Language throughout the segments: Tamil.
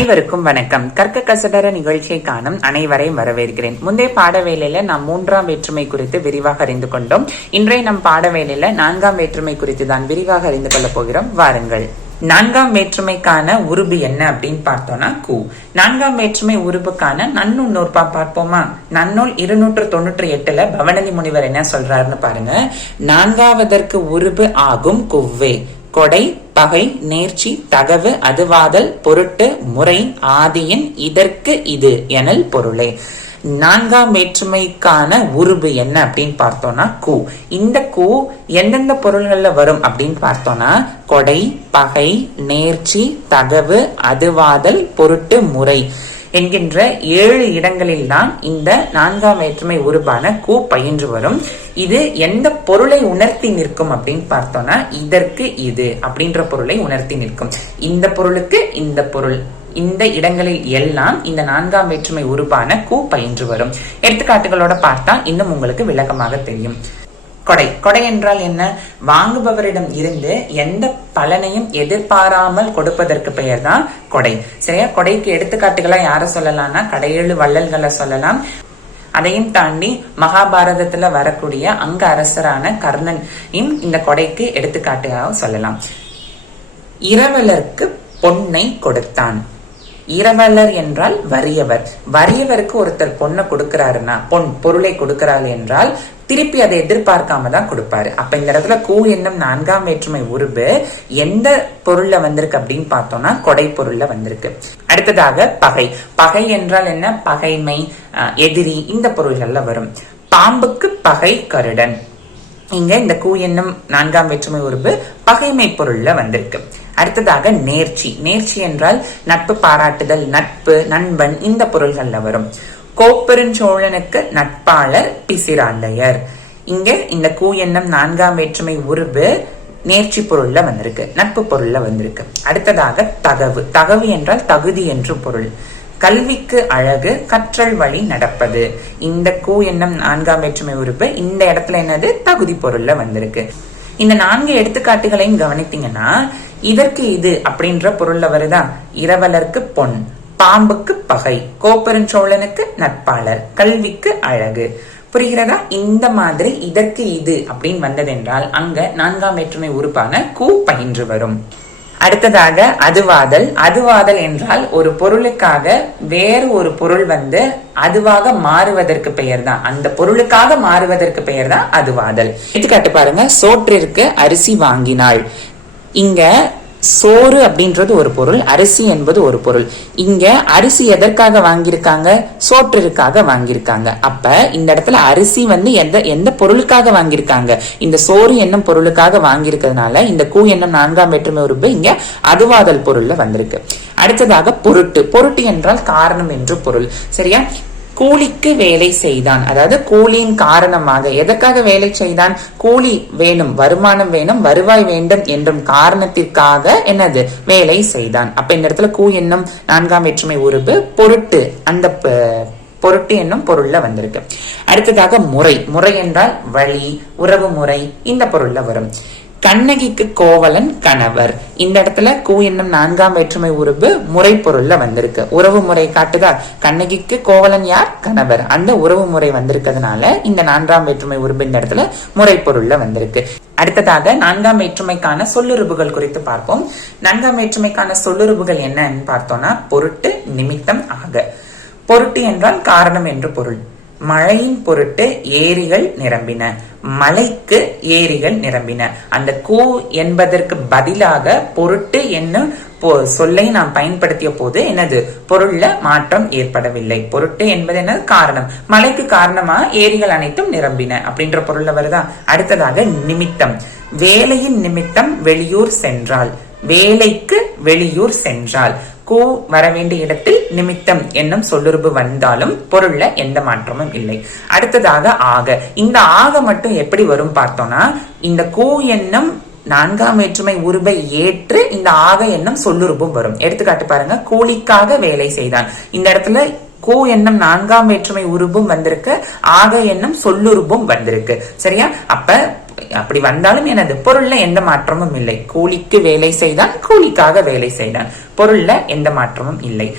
அனைவருக்கும் வணக்கம். கற்க கசடர நிகழ்ச்சியை காணும் அனைவரையும் வரவேற்கிறேன். முந்தைய பாடவேளையில நாம் மூன்றாம் வேற்றுமை குறித்து விரிவாக அறிந்து கொண்டோம். இன்றைய நம் பாடவேளையில நான்காம் வேற்றுமை குறித்து தான் விரிவாக அறிந்து கொள்ள போகிறோம். வாருங்கள். நான்காம் வேற்றுமைக்கான உருபு என்ன அப்படின்னு பார்த்தோம்னா கு. நான்காம் வேற்றுமை உருபுக்கான நன்னூல் நூற்பா பார்ப்போமா? நன்னூல் இருநூற்று தொன்னூற்றி எட்டுல பவனதி முனிவர் என்ன சொல்றாருன்னு பாருங்க. நான்காவதற்கு உருபு ஆகும் குவ்வே. கொடை பகை நேர்ச்சி தகவு அதுவாதல் பொருட்டு முறை ஆதியின் இதற்கு இது எனல் பொருளே. நான்காம் வேற்றுமைக்கான உருபு என்ன அப்படின்னு பார்த்தோம்னா கூ. இந்த கூ எந்தெந்த பொருள்கள்ல வரும் அப்படின்னு பார்த்தோம்னா கொடை பகை நேர்ச்சி தகவு அதுவாதல் பொருட்டு முறை. என்கின்ற ஏழு இடங்களில்தான் இந்த நான்காம் வேற்றுமை உருவான கூ பயின்று வரும். இது எந்த பொருளை உணர்த்தி நிற்கும் அப்படின்னு பார்த்தோம்னா இதற்கு இது அப்படின்ற பொருளை உணர்த்தி நிற்கும். இந்த பொருளுக்கு இந்த பொருள் இந்த இடங்களில் எல்லாம் இந்த நான்காம் வேற்றுமை உருவான கூ பயின்று வரும். எடுத்துக்காட்டுகளோட பார்த்தா இன்னும் உங்களுக்கு விளக்கமாக தெரியும். கொடை. கொடை என்றால் என்ன? வாங்குபவரிடம் இருந்து எந்த பலனையும் எதிர்பாராமல் கொடுப்பதற்கு பெயர் தான் கொடை. சரியா? கொடைக்கு எடுத்துக்காட்டுகளா யார சொல்லலாம்னா கடையேழு வள்ளல்களை சொல்லலாம். அதையும் தாண்டி மகாபாரதத்துல வரக்கூடிய அங்க அரசரான கர்ணன் இந்த கொடைக்கு எடுத்துக்காட்டுயாக சொல்லலாம். இரவலருக்கு பொன்னை கொடுத்தான். இரவலர் என்றால் வறியவர். வறியவருக்கு ஒருத்தர் பொண்ணை கொடுக்கிறாருன்னா பொன் பொருளை கொடுக்கிறாள் என்றால் திருப்பி அதை எதிர்பார்க்காம தான் கொடுப்பாரு. அப்ப இந்த இடத்துல கூ என்னும் நான்காம் வேற்றுமை உருவு எந்த பொருள்ல வந்திருக்கு அப்படின்னு பார்த்தோம்னா கொடை பொருள்ல வந்திருக்கு. அடுத்ததாக பகை. பகை என்றால் என்ன? பகைமை எதிரி இந்த பொருள்கள்ல வரும். பாம்புக்கு பகை கருடன். இங்க இந்த கூ என்னும் நான்காம் வேற்றுமை உருவு பகைமை பொருள்ல வந்திருக்கு. அடுத்ததாக நேர்ச்சி. நேர்ச்சி என்றால் நட்பு பாராட்டுதல் நட்பு நண்பன் இந்த பொருள்கள்ல வரும். கோப்பெருஞ்சோழனுக்கு நட்பாளர் பிசிராந்தையர். இங்க இந்த கூ எண்ணம் நான்காம் வேற்றுமை உருவு நேர்ச்சி பொருள்ல வந்திருக்கு. நட்பு பொருள்ல வந்திருக்கு. அடுத்ததாக தகவு. தகவு என்றால் தகுதி என்று பொருள். கல்விக்கு அழகு கற்றல் வழி நடப்பது. இந்த கூ எண்ணம் நான்காம் வேற்றுமை உறுப்பு இந்த இடத்துல என்னது? தகுதி பொருள்ல வந்திருக்கு. இந்த நான்கு எடுத்துக்காட்டுகளையும் கவனித்தீங்கன்னா இதற்கு இது அப்படின்ற பொருள்ல வருதா இரவலருக்கு பொன் பாம்புக்கு பகை கோப்பெருஞ்சோழனுக்கு நட்பாளர் கல்விக்கு அழகு. புரிகிறதா? இந்த மாதிரி இதற்கு இது அப்படின்னு வந்ததென்றால் அங்க நான்காம் வேற்றுமை உறுப்பான கூ பயின்று வரும். அடுத்ததாக அதுவாதல். அதுவாதல் என்றால் ஒரு பொருளுக்காக வேறு ஒரு பொருள் வந்து அதுவாக மாறுவதற்கு பெயர் தான் அந்த பொருளுக்காக மாறுவதற்கு பெயர் தான் அதுவாதல். எடுத்துக்காட்டு பாருங்க. சோற்றிற்கு அரிசி வாங்கினாள். இங்க சோறு அப்படின்றது ஒரு பொருள் அரிசி என்பது ஒரு பொருள். இங்க அரிசி எதற்காக வாங்கியிருக்காங்க? சோற்றிற்காக வாங்கியிருக்காங்க. அப்ப இந்த இடத்துல அரிசி வந்து எந்த எந்த பொருளுக்காக வாங்கியிருக்காங்க? இந்த சோறு என்னும் பொருளுக்காக வாங்கியிருக்கிறதுனால இந்த கூ என்னும் நான்காம் வேற்றுமை உறுப்பு இங்க அதுவாதல் பொருள்ல வந்திருக்கு. அடுத்ததாக பொருட்டு. பொருட்டு என்றால் காரணம் என்று பொருள். சரியா? கூலிக்கு வேலை செய்தான். அதாவது கூலியின் காரணமாக எதற்காக வேலை செய்தான்? கூலி வேணும் வருமானம் வேணும் வருவாய் வேண்டும் என்றும் காரணத்திற்காக என்னது? வேலை செய்தான். அப்ப இந்த இடத்துல கூ என்னும் நான்காம் வேற்றுமை உறுப்பு பொருட்டு அந்த பொருட்டு என்னும் பொருள்ல வந்திருக்கு. அடுத்ததாக முறை. முறை என்றால் வழி உறவு முறை இந்த பொருள்ல வரும். கண்ணகிக்கு கோவலன் கணவர். இந்த இடத்துல கூ என்னும் நான்காம் வேற்றுமை உருவு முறை பொருள்ல வந்திருக்கு. உறவு முறை காட்டுதா கண்ணகிக்கு கோவலன் யார்? கணவர். அந்த உறவு முறை வந்திருக்கிறதுனால இந்த நான்காம் வேற்றுமை உருவு இந்த இடத்துல முறை பொருள்ல வந்திருக்கு. அடுத்ததாக நான்காம் வேற்றுமைக்கான சொல்லுறுப்புகள் குறித்து பார்ப்போம். நான்காம் வேற்றுமைக்கான சொல்லுறுப்புகள் என்னன்னு பார்த்தோம்னா பொருட்டு நிமித்தம் ஆக. பொருட்டு என்றால் காரணம் என்று பொருள். மழையின் பொருட்டு ஏரிகள் நிரம்பின. மலைக்கு ஏரிகள் நிரம்பின. அந்த கூ என்பதற்கு பதிலாக பொருட்டு என்ன சொல்லை நாம் பயன்படுத்திய போது என்னது? பொருள்ல மாற்றம் ஏற்படவில்லை. பொருட்டு என்பது என்னது? காரணம். மலைக்கு காரணமா ஏரிகள் அனைத்தும் நிரம்பின. அப்படின்ற பொருள்ல வருதா? அடுத்ததாக நிமித்தம். வேலையின் நிமித்தம் வெளியூர் சென்றால். வேலைக்கு வெளியூர் சென்றால். கூ வர வேண்டிய இடத்தில் நிமித்தம் என்னும் சொல்லுறுப்பு வந்தாலும் பொருள்ல எந்த மாற்றமும் இல்லை. அடுத்ததாக ஆக. இந்த ஆக மட்டும் எப்படி வரும் பார்த்தோம்னா இந்த கூ என்னும் நான்காம் வேற்றுமை உருவை ஏற்று இந்த ஆக எண்ணம் சொல்லுறுப்பும் வரும். எடுத்துக்காட்டு பாருங்க கூலிக்காக வேலை செய்தான். இந்த இடத்துல கோ எண்ணம் நான்காம் வேற்றுமை உருவும் வந்திருக்கு ஆக எண்ணம் சொல்லுருபும் வந்திருக்கு. சரியா? அப்ப அப்படி வந்தாலும் எனது பொருள்ல எந்த மாற்றமும் இல்லை. கூலிக்கு வேலை செய்தான் கூலிக்காக வேலை செய்தான். பொருள்ல எந்த மாற்றமும் இல்லை.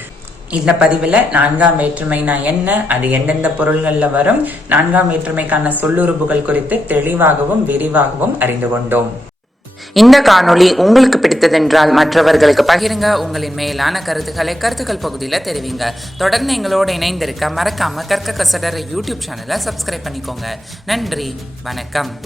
இந்த பதிவுல நான்காம் வேற்றுமைனா என்ன? அது எந்தெந்த பொருள்கள்ல வரும்? நான்காம் வேற்றுமைக்கான சொல்லுறுப்புகள் குறித்து தெளிவாகவும் விரிவாகவும் அறிந்து கொண்டோம். இந்த காணொளி உங்களுக்கு பிடித்ததென்றால் மற்றவர்களுக்கு பகிருங்க. உங்களின் மேலான கருத்துக்களை கருத்துக்கள் பகுதியில் தெரிவிங்க. தொடர்ந்து எங்களோடு இணைந்திருக்க மறக்காம கற்க கசடர யூடியூப் சேனலை சப்ஸ்கிரைப் பண்ணிக்கோங்க. நன்றி வணக்கம்.